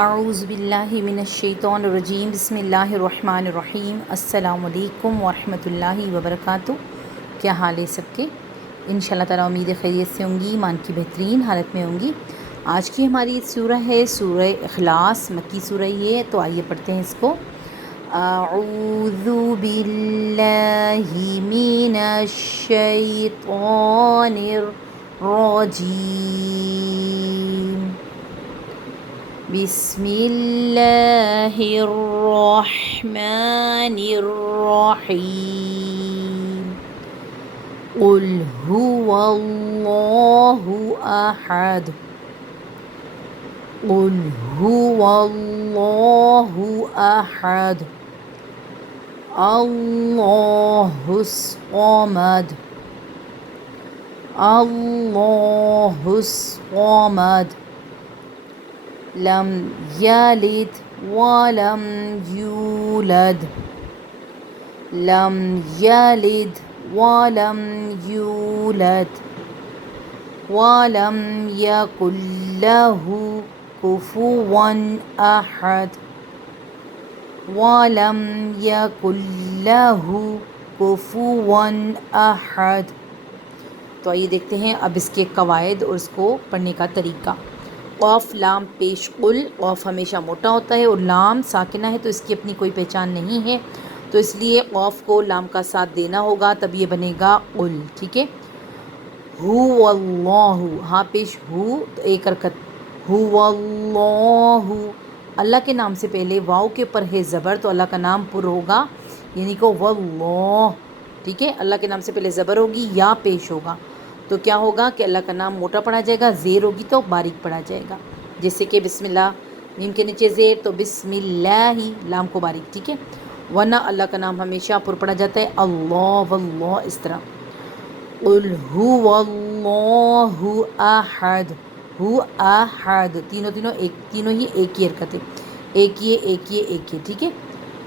اعوذ باللہ من الشیطان الرجیم بسم اللہ الرحمن الرحیم السلام علیکم ورحمۃ اللہ وبرکاتہ۔ کیا حال ہے سب کے؟ انشاءاللہ تعالیٰ امید خیریت سے ہوں گی، ایمان کی بہترین حالت میں ہوں گی۔ آج کی ہماری سورہ ہے سورہ اخلاص، مکی سورہ یہ ہے، تو آئیے پڑھتے ہیں اس کو۔ اعوذ باللہ من الشیطان الرجیم، بسم اللہ الرحمن الرحیم، قل هو اللہ احد، قل هو اللہ احد، اللہ الصمد، اللہ الصمد، لم یلد ولم یولد، لم یلد ولم یولد، ولم یکن لہ کفوا احد، ولم یکن لہ کفوا احد۔ تو آئیے دیکھتے ہیں اب اس کے قواعد اور اس کو پڑھنے کا طریقہ۔ قاف لام پیش قل، قاف ہمیشہ موٹا ہوتا ہے اور لام ساکنہ ہے تو اس کی اپنی کوئی پہچان نہیں ہے، تو اس لیے قاف کو لام کا ساتھ دینا ہوگا، تب یہ بنے گا قل، ٹھیک ہے۔ هو اللہ، ہاں پیش ہو تو ایک حرکت، هو اللہ، اللہ کے نام سے پہلے واو کے اوپر ہے زبر تو اللہ کا نام پر ہوگا، یعنی کہ واللہ، ٹھیک ہے۔ اللہ کے نام سے پہلے زبر ہوگی، یا پیش ہوگا تو کیا ہوگا کہ اللہ کا نام موٹا پڑھا جائے گا، زیر ہوگی تو باریک پڑھا جائے گا، جیسے کہ بسم اللہ، میم کے نیچے زیر تو بسم اللہ، لام کو باریک، ٹھیک ہے۔ ورنہ اللہ کا نام ہمیشہ پر پڑھا جاتا ہے، اللہ واللہ، اس طرح۔ قل هو اللہ احد، ہو احد، تینوں ہی ایک ہی حرکت ہے، ایک ہی، ٹھیک ہے،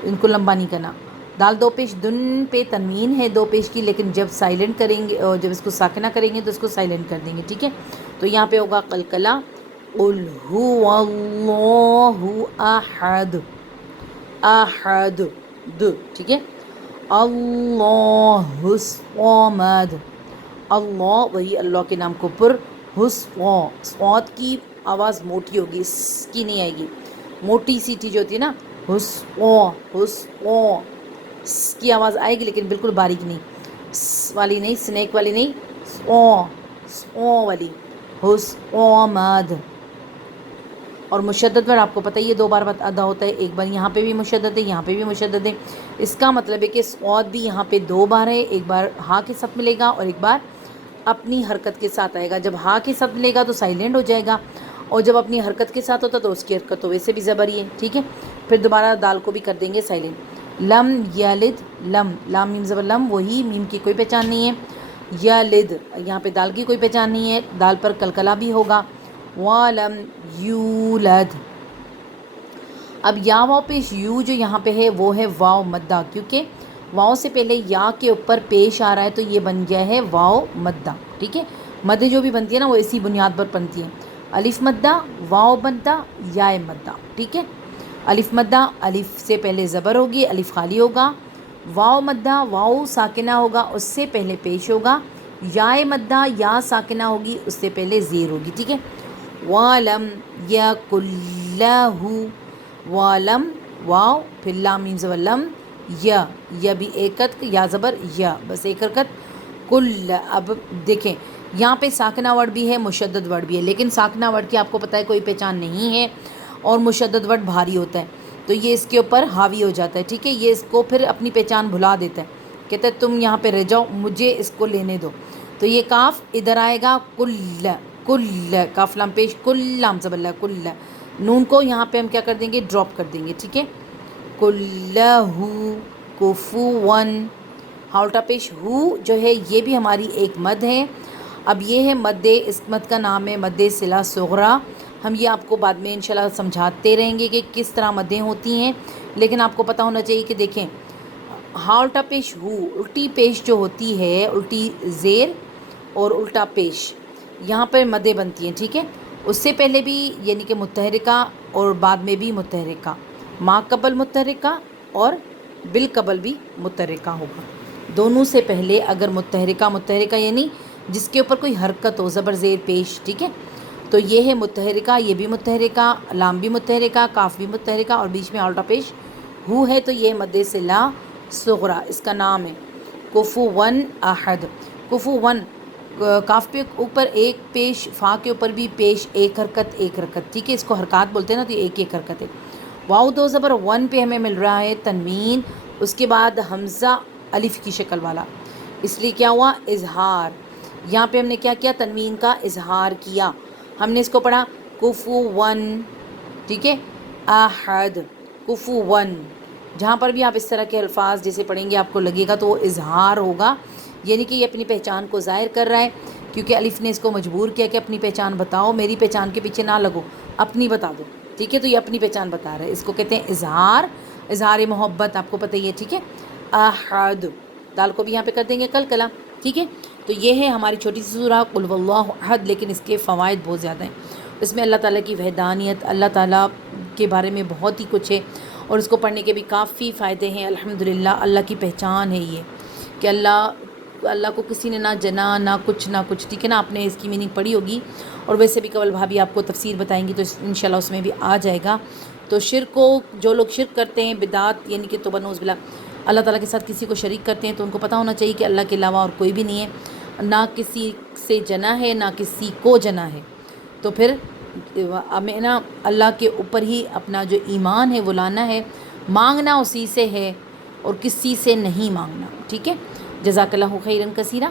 ان کو لمبا نہیں کرنا۔ دال دو پیش دن پہ تنوین ہے دو پیش کی، لیکن جب سائلنٹ کریں گے اور جب اس کو ساکنہ کریں گے تو اس کو سائلنٹ کر دیں گے، ٹھیک ہے۔ تو یہاں پہ ہوگا قلقلہ، قل هو اللہ احد، احد، ٹھیک ہے۔ اللہ الصمد، اللہ، وہی اللہ کے نام کو پر، صاد کی آواز موٹی ہوگی، اس کی نہیں آئے گی، موٹی سی جو ہوتی ہے نا، اس کی آواز آئے گی لیکن بالکل باریک نہیں، والی نہیں، سنیک والی نہیں، والی، حسامد۔ اور مشدد ورڈ آپ کو پتہ ہی ہے دو بار ادا ہوتا ہے، ایک بار یہاں پہ بھی مشدد ہے، یہاں پہ بھی مشدد ہے، اس کا مطلب ہے کہ صاد بھی یہاں پہ دو بار ہے، ایک بار ہا کے ساتھ ملے گا اور ایک بار اپنی حرکت کے ساتھ آئے گا۔ جب ہا کے ساتھ ملے گا تو سائلنٹ ہو جائے گا، اور جب اپنی حرکت کے ساتھ ہوتا تو اس کی حرکت تو ویسے بھی زبری ہے، ٹھیک ہے۔ پھر دوبارہ دال کو بھی کر دیں گے سائلنٹ۔ لم یلد، لم، لام میم زبر لم، وہی میم کی کوئی پہچان نہیں ہے۔ یلد، یہاں پہ دال کی کوئی پہچان نہیں ہے، دال پر قلقلہ بھی ہوگا۔ ولم یولد، اب یا واو پیش یو جو یہاں پہ ہے وہ ہے واو مدہ، کیونکہ واو سے پہلے یا کے اوپر پیش آ رہا ہے تو یہ بن گیا ہے واو مدہ، ٹھیک ہے۔ مدیں جو بھی بنتی ہے نا وہ اسی بنیاد پر بنتی ہیں، الف مدہ، واو مدہ، یا مدہ، ٹھیک ہے۔ الف مدہ، الف سے پہلے زبر ہوگی، الف خالی ہوگا۔ واو مدہ، واو ساکنہ ہوگا، اس سے پہلے پیش ہوگا۔ یا مدہ، یا ساکنہ ہوگی، اس سے پہلے زیر ہوگی، ٹھیک ہے۔ وَلَمْ يَكُنْ لَهُ، وَلَمْ، واو، پھر لام میم زبر لم، یا بھی ایک حرکت، یا زبر یا، بس ایک حرکت، کل۔ اب دیکھیں یہاں پہ ساکنہ ورڈ بھی ہے، مشدد ورڈ بھی ہے، لیکن ساکنہ ورڈ کی آپ کو پتہ ہے کوئی پہچان نہیں ہے، اور مشدد ورڈ بھاری ہوتا ہے تو یہ اس کے اوپر حاوی ہو جاتا ہے، ٹھیک ہے۔ یہ اس کو پھر اپنی پہچان بھلا دیتا ہے، کہتا ہے تم یہاں پہ رہ جاؤ، مجھے اس کو لینے دو، تو یہ کاف ادھر آئے گا، کل، کاف لام پیش کل، لام زبر لا، کل، نون کو یہاں پہ ہم کیا کر دیں گے، ڈراپ کر دیں گے، ٹھیک ہے۔ کلہ کفوا، ہا الٹا پیش ہو جو ہے یہ بھی ہماری ایک مد ہے، اب یہ ہے مد، اس مد کا نام ہے مد صلہ صغریٰ، ہم یہ آپ کو بعد میں انشاءاللہ سمجھاتے رہیں گے کہ کس طرح مدیں ہوتی ہیں، لیکن آپ کو پتہ ہونا چاہیے کہ دیکھیں ہا الٹا پیش ہو، الٹی پیش جو ہوتی ہے، الٹی زیر اور الٹا پیش، یہاں پر مدیں بنتی ہیں، ٹھیک ہے۔ اس سے پہلے بھی یعنی کہ متحرکہ اور بعد میں بھی متحرکہ، ما قبل متحرکہ اور بالقبل بھی متحرکہ ہوگا۔ دونوں سے پہلے اگر متحرکہ یعنی جس کے اوپر کوئی حرکت ہو، زبر زیر پیش، ٹھیک ہے، تو یہ ہے متحرکہ، یہ بھی متحرکہ، لام بھی متحرکہ، کاف بھی متحرکہ اور بیچ میں الٹا پیش ہو ہے، تو یہ مد صلہ صغریٰ اس کا نام ہے، کفواً احد۔ کفواً کاف پہ اوپر ایک پیش، فا کے اوپر بھی پیش، ایک حرکت، ٹھیک ہے، اس کو حرکات بولتے ہیں نا، تو ایک ایک حرکت ہے۔ واؤ دو زبر ون پہ ہمیں مل رہا ہے تنوین، اس کے بعد حمزہ الف کی شکل والا، اس لیے کیا ہوا اظہار۔ یہاں پہ ہم نے کیا کیا، تنوین کا اظہار کیا، ہم نے اس کو پڑھا کفواً، ٹھیک ہے، احد، کفواً۔ جہاں پر بھی آپ اس طرح کے الفاظ جیسے پڑھیں گے آپ کو لگے گا تو وہ اظہار ہوگا، یعنی کہ یہ اپنی پہچان کو ظاہر کر رہا ہے، کیونکہ الف نے اس کو مجبور کیا کہ اپنی پہچان بتاؤ، میری پہچان کے پیچھے نہ لگو، اپنی بتا دو، ٹھیک ہے، تو یہ اپنی پہچان بتا رہا ہے، اس کو کہتے ہیں اظہار، اظہار محبت، آپ کو پتہ ہی ہے، ٹھیک ہے۔ احد، دال کو بھی یہاں پہ کر دیں گے کلکلا، ٹھیک ہے۔ تو یہ ہے ہماری چھوٹی سی سورہ قل هو اللہ احد، لیکن اس کے فوائد بہت زیادہ ہیں، اس میں اللہ تعالیٰ کی وحدانیت، اللہ تعالیٰ کے بارے میں بہت ہی کچھ ہے، اور اس کو پڑھنے کے بھی کافی فائدے ہیں، الحمدللہ۔ اللہ کی پہچان ہے یہ کہ اللہ کو کسی نے نہ جنا نہ کچھ، ٹھیک ہے نا، آپ نے اس کی میننگ پڑھی ہوگی، اور ویسے بھی قبل بھابھی آپ کو تفسیر بتائیں گی تو انشاءاللہ اس میں بھی آ جائے گا۔ تو شرک کو، جو لوگ شرک کرتے ہیں، بدعات یعنی کہ توبہ نعوذ باللہ، اللہ تعالیٰ کے ساتھ کسی کو شریک کرتے ہیں، تو ان کو پتہ ہونا چاہیے کہ اللہ کے علاوہ اور کوئی بھی نہیں ہے، نہ کسی سے جنا ہے نہ کسی کو جنا ہے، تو پھر ہمیں نا اللہ کے اوپر ہی اپنا جو ایمان ہے وہ لانا ہے، مانگنا اسی سے ہے اور کسی سے نہیں مانگنا، ٹھیک ہے۔ جزاک اللہ خیرن کثیرہ۔